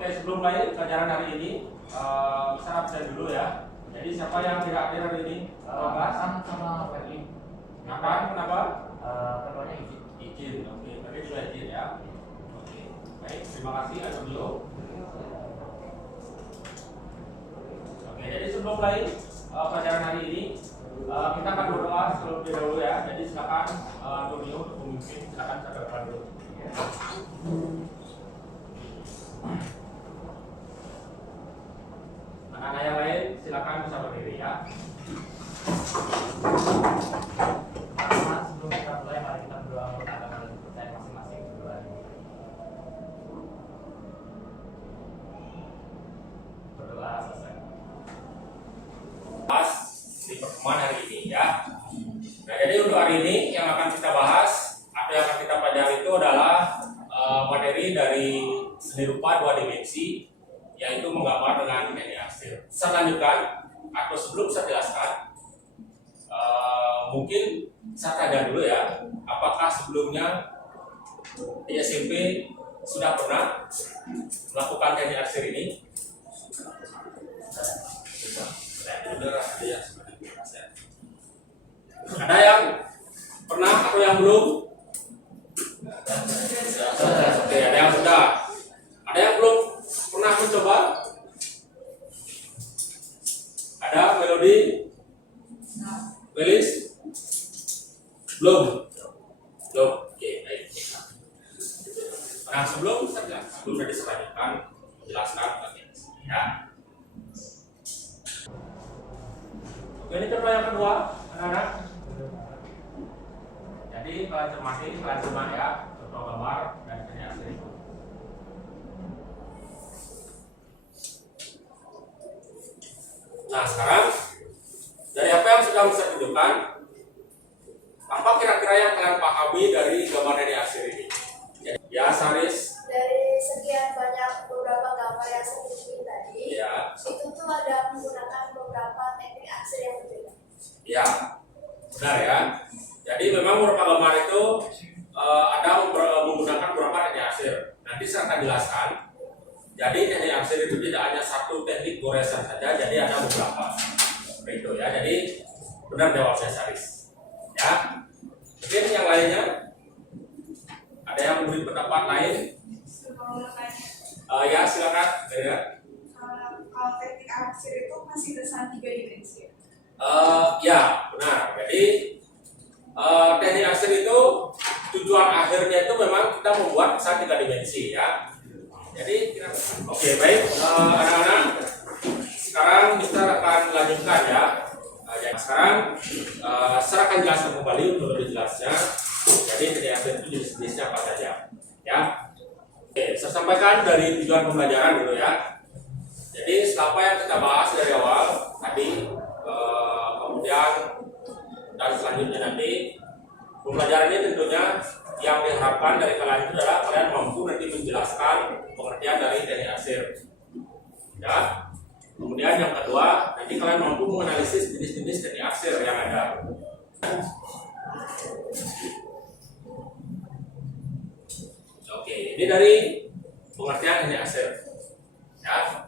Oke, sebelum mulai pelajaran hari ini, bisa absen dulu ya. Jadi siapa yang tidak hadir hari ini? Hasan sama Ferdi. Kenapa? Keduanya izin. Izin. Oke, berarti sudah izin ya. Oke, baik. Terima kasih atas dulu. Oke, jadi sebelum mulai pelajaran hari ini, kita akan berdoa terlebih dahulu ya. Jadi silakan Antonio untuk memimpin. Silakan saya berdoa dulu. Anak-anak yang lain silakan bisa berdiri ya. Pertama, sebelum kita mulai, mari kita berdoa untuk agama dan kepercayaan masing-masing. Berdoa. Berdoa selesai. Bahas di pertemuan hari ini ya. Nah, jadi untuk hari ini yang akan kita bahas atau yang akan kita pelajari itu adalah materi dari seni rupa 2 dimensi, yaitu menggambar dengan teknik arsir. Saya lanjutkan atau sebelum saya jelaskan, mungkin saya tanya dulu ya, apakah sebelumnya di SMP sudah pernah melakukan teknik arsir ini? Ada yang pernah atau yang belum? Oke, ada yang sudah. Ada yang belum pernah mencoba? Ada Melodi? Melis? Belum? Belum? Oke, baik. Nah, sebelum tadi saya lanjutkan menjelaskan ya. Oke, ini contoh yang kedua, anak-anak. Jadi kalian cermati, kalian simak ya, contoh gambar dan teknik arsir itu. Nah, sekarang dari apa yang sudah saya tunjukkan, apa kira-kira yang kalian pahami dari gambar teknik arsir ini? Ya, Saris. Dari sekian banyak beberapa gambar yang saya tunjukin tadi, Ya. itu tuh ada menggunakan beberapa teknik arsir yang berbeda. Ya, benar ya. Jadi memang beberapa gambar itu ada menggunakan beberapa teknik arsir. Nanti saya akan jelaskan. Jadi teknik arsir itu tidak hanya satu teknik goresan saja, jadi ada beberapa. Seperti itu ya. Jadi benar jawabnya Saris. Ya. Mungkin yang lainnya ada yang memberi pendapat lain? Ya silakan. Ya. Kalau teknik arsir itu masih desain 3 dimensi. Ya benar. Jadi teknik arsir itu tujuan akhirnya itu memang kita membuat desain 3 dimensi ya. Jadi oke, baik anak-anak. Sekarang kita akan lanjutkan ya. Jadi sekarang saya akan jelaskan kembali untuk lebih jelasnya. Jadi teknik arsir itu jenis-jenisnya apa saja ya. Oke, saya sampaikan dari tujuan pembelajaran dulu ya. Jadi setelah apa yang kita bahas dari awal tadi, kemudian dan selanjutnya nanti pembelajaran ini tentunya yang diharapkan dari kalian itu adalah kalian mampu nanti menjelaskan pengertian dari teknik arsir. Ya. Kemudian yang kedua, nanti kalian mampu menganalisis jenis-jenis teknik arsir yang ada. Oke, ini dari pengertian teknik arsir. Ya.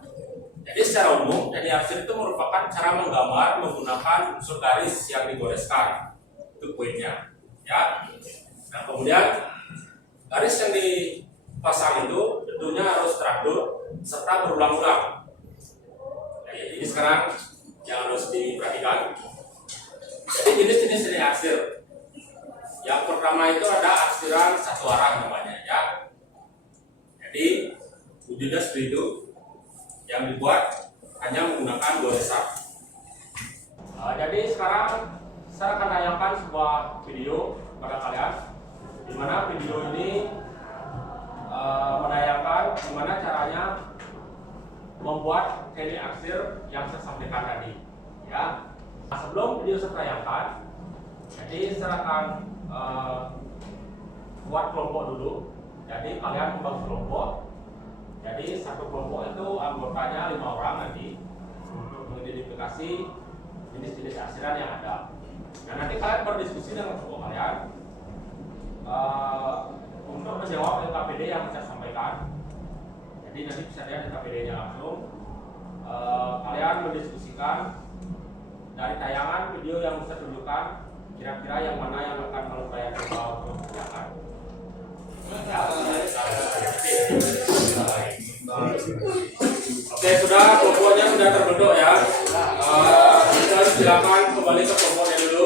Jadi secara umum, teknik arsir itu merupakan cara menggambar menggunakan unsur garis yang digoreskan. Itu poinnya. Ya. Nah, kemudian garis yang dipasang itu tentunya harus teratur serta berulang-ulang. Nah, ini sekarang yang harus diperhatikan. Jadi jenis-jenis teknik arsir. Yang pertama itu ada arsiran satu arah namanya ya. Jadi wujudnya seperti itu, yang dibuat hanya menggunakan goresan. Jadi sekarang saya akan tayangkan sebuah video kepada kalian, di mana video ini menayangkan gimana caranya membuat teknik arsir yang saya sampaikan tadi. Ya. Nah, sebelum video saya tayangkan, jadi saya akan buat kelompok dulu. Jadi kalian membagi kelompok. Jadi satu kelompok itu anggotanya 5 orang nanti untuk mengidentifikasi jenis-jenis arsiran yang ada. Nah, nanti kalian berdiskusi dengan kelompok kalian untuk menjawab LKPD yang saya sampaikan. Jadi nanti bisa lihat di KPD-nya langsung. Kalian mendiskusikan dari tayangan video yang bisa tunjukkan kira-kira yang mana yang akan melukai coba untuk mengerjakan. Oke, sudah kelompoknya sudah terbentuk ya. Kita silakan kembali ke kelompoknya dulu.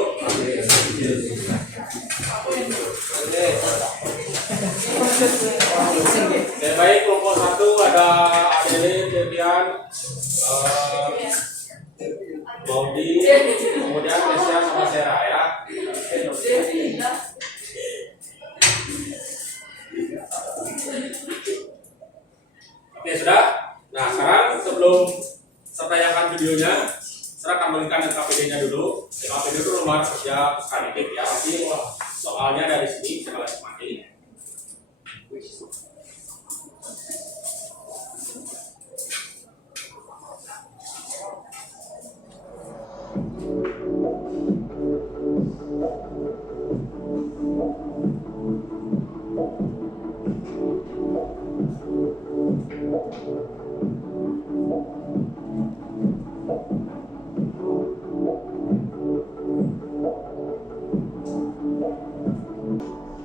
Oke, baik, kelompok 1 ada Adele, Devian, Maudi, kemudian Nesya sama Sarah ya. Oke, sudah. Nah, sekarang sebelum saya tayangkan videonya, saya akan berikan KPD-nya dulu. KPD itu lembar kerja sekaligus ya. Jadi soalnya dari sini saya langsung mati.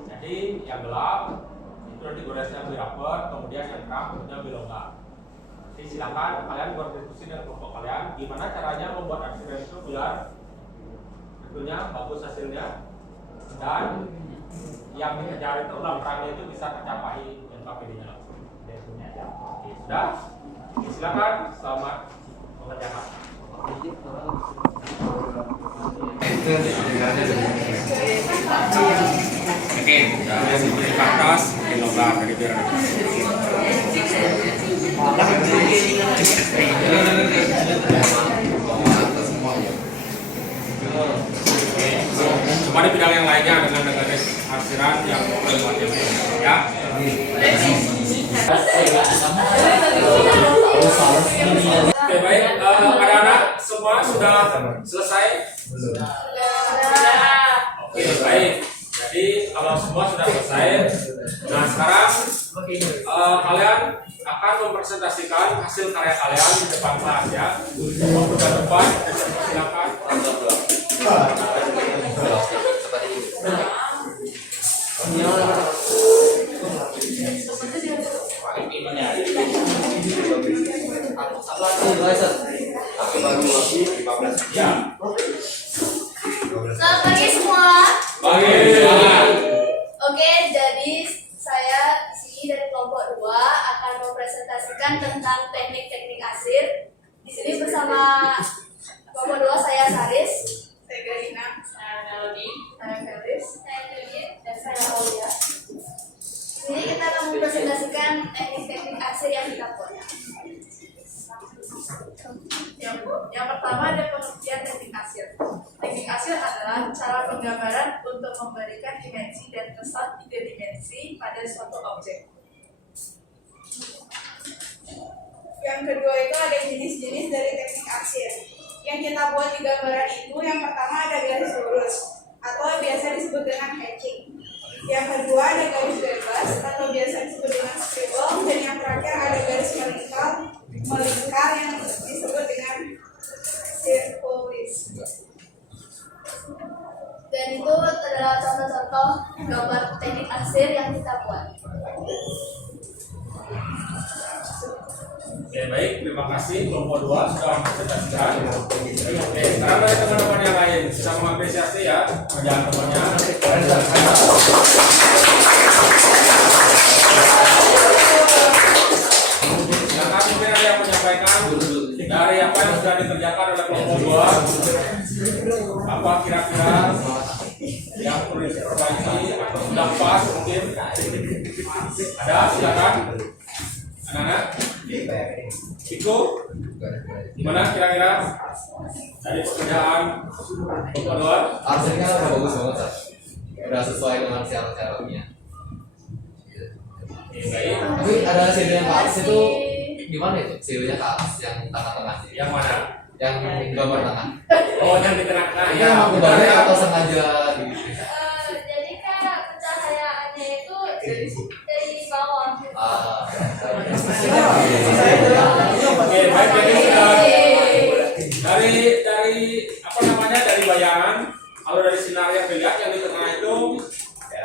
Jadi yang gelap itu nanti goresnya lebih rapat, kemudian yang terang bentuknya lebih longgar. Jadi silakan kalian berdiskusi dengan kelompok kalian gimana caranya membuat arsir itu biar tentunya bagus hasilnya dan yang dikejar itu ulang terangnya itu bisa tercapai KPD-nya langsung. Oke, sudah. Oke, silakan, selamat mengerjakan. Oke, di atas mungkin longgar dari biar cuma di bidang yang lainnya dengan garis arsiran yang lebih ya. Oke, baik, anak-anak semua sudah selesai? Oke, baik. Jadi kalau semua sudah selesai, nah sekarang kalian akan mempresentasikan hasil karya kalian di depan kelas ya. Waktu ke depan, silakan. Ya. Selamat pagi semua. Pagi. Oke, jadi saya di sini dari kelompok 2 akan mempresentasikan tentang teknik-teknik arsir. Di sini bersama kelompok 2 saya Saris, Saya Galina. saya Melody, saya Felis, saya Lili, dan saya Aulia. Di sini kita akan mempresentasikan teknik-teknik arsir yang kita punya. Yang pertama ada pengertian teknik arsir. Teknik arsir adalah cara penggambaran untuk memberikan dimensi dan kesan 3 dimensi pada suatu objek. Yang kedua itu ada jenis-jenis dari teknik arsir. Yang kita buat di gambaran itu yang pertama ada garis lurus atau biasa disebut dengan hatching. Yang kedua ada garis bebas atau biasa disebut dengan scribble, dan yang terakhir ada garis melingkar yang disebut dengan circles. Dan itu adalah contoh-contoh gambar teknik arsir yang kita buat. Oke, baik, terima kasih kelompok 2 sudah mempresentasikan. Oke, sekarang dari teman-teman yang lain sudah mengapresiasi ya kerjaan temannya. Silakan mungkin ada yang menyampaikan dari apa yang sudah dikerjakan oleh kelompok 2. Apa kira-kira yang perlu diperbaiki atau sudah pas mungkin? Ada, silakan. Anak-anak, Iko, gimana kira-kira dari pekerjaan kelompok 2? Arsirnya bagus banget, Sar. Udah sesuai dengan syarat-syaratnya. Baik. Tapi ada hasilnya ke atas itu gimana itu? Hasilnya ke atas yang tengah-tengah. Yang mana? Yang gambar tengah. Oh, yang di tengah-tengah Itu ya. emang gambarnya atau sengaja gitu? Jadi kan pencahayaannya itu dari bawah. Ah, Oke, baik, jadi dari apa namanya, dari bayangan, kalau dari sinar yang dilihat yang di tengah itu,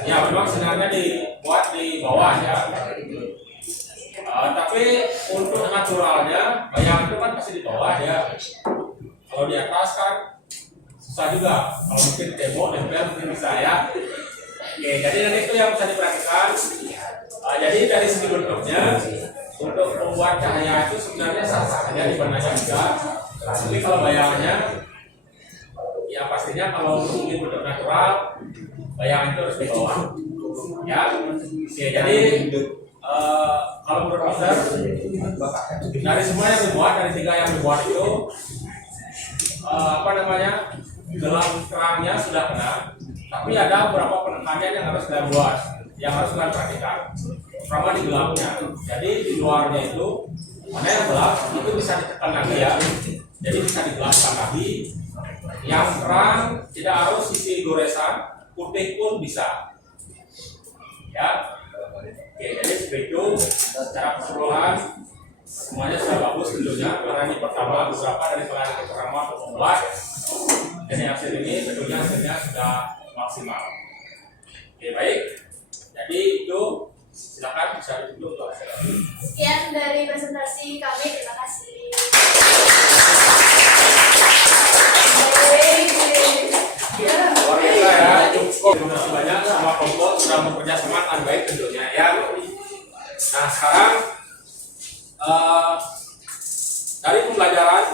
ya memang sinarnya dibuat di bawah ya. Tapi untuk naturalnya, bayangan itu kan pasti di bawah ya. Kalau di atas kan susah juga. Kalau mungkin demo, nempel mungkin bisa ya. Oke, jadi nanti itu yang bisa diperhatikan. Jadi dari segi bentuknya, untuk membuat cahaya itu sebenarnya sah-sah saja di mana juga. Tapi kalau bayangannya, ya pastinya kalau ingin bentuk natural, bayangan itu harus di bawah. Ya, oke, jadi kalau menurut Mister, dari semua yang dibuat, dari 3 yang dibuat itu, apa namanya, gelap terangnya sudah kena, tapi ada beberapa penekanan yang harus kita buat, yang harus kita perhatikan, terutama di gelapnya. Jadi di luarnya itu, mana yang gelap itu bisa ditekan lagi ya, jadi bisa digelapkan lagi. Yang terang tidak harus isi goresan, putih pun bisa. Ya, oke, jadi seperti itu. Secara keseluruhan semuanya sudah bagus tentunya. Karena ini pertama, beberapa dari pengalaman pertama untuk membuat. Dan hasil ini tentunya hasilnya sudah maksimal. Oke, baik. Jadi itu silakan bisa ditutup untuk hasil. Sekian dari presentasi kami, terima kasih. Luar biasa ya, cukup. Terima kasih banyak sama kelompok sudah bekerja sama dengan baik tentunya ya. Nah sekarang dari pembelajaran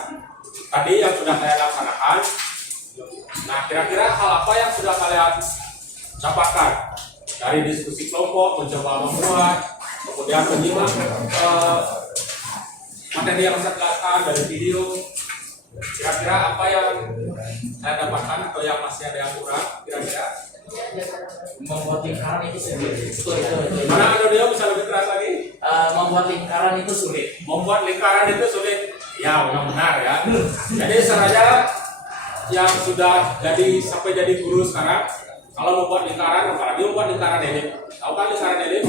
tadi yang sudah saya laksanakan, nah kira-kira hal apa yang sudah kalian dapatkan dari diskusi kelompok, mencoba membuat, kemudian menyimak materi yang saya jelaskan dari video. Kira-kira apa yang saya dapatkan atau yang masih ada yang kurang kira-kira? Membuat lingkaran itu sulit. Mana Antonio bisa lebih keras lagi? Membuat lingkaran itu sulit. Membuat lingkaran itu sulit. Ya benar-benar ya. Jadi sengaja yang sudah sampai jadi guru sekarang, kalau membuat lingkaran, apalagi membuat lingkaran elip. Tahu kan lingkaran elip?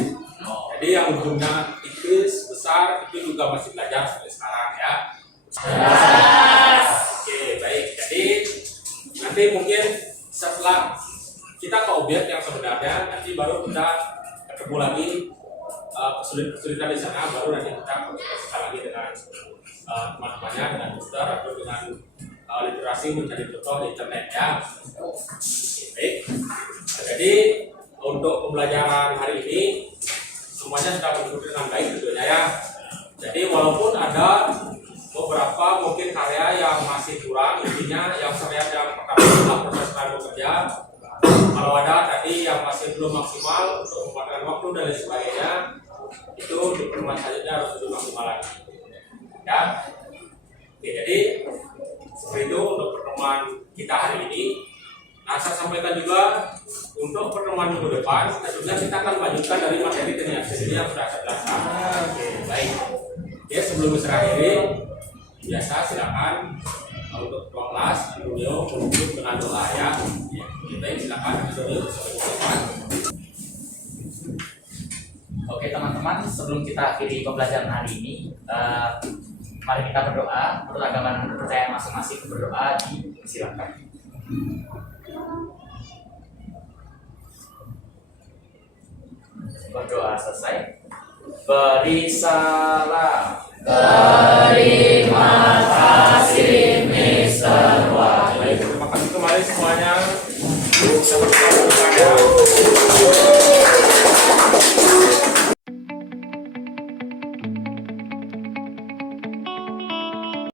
Jadi yang ujungnya tipis, besar, itu juga masih belajar sampai sekarang ya. Oke, baik. Jadi nanti mungkin setelah kita ke objek yang sebenarnya, nanti baru kita ketemu lagi kesulitan di sana, baru nanti kita konsultasikan lagi dengan teman-temannya, dengan booster atau dengan literasi mencari contoh di internet ya. Oke, baik. Jadi untuk pembelajaran hari ini semuanya sudah mengikuti dengan baik tentunya ya. Jadi walaupun ada beberapa mungkin karya yang masih kurang, intinya yang saya yang pertama adalah proses bekerja. Kalau ada tadi yang masih belum maksimal untuk memakan waktu dan lain sebagainya, itu di pertemuan selanjutnya harus lebih maksimal lagi. Ya, oke, jadi seperti itu untuk pertemuan kita hari ini. Nah, saya sampaikan juga untuk pertemuan minggu depan, tentunya kita akan lanjutkan dari materi teknik ini yang sudah saya jelaskan. Oke, baik. Oke, sebelum saya akhiri, biasa silakan untuk ketua kelas Antonio menutup dengan doa ya. Kita silakan Antonio. Oke teman-teman, sebelum kita akhiri pembelajaran hari ini, mari kita berdoa. Menurut agama percaya masing-masing berdoa, silakan. Berdoa selesai. Beri salam. Terima kasih Mr. Wahyu. Terima kasih kembali semuanya.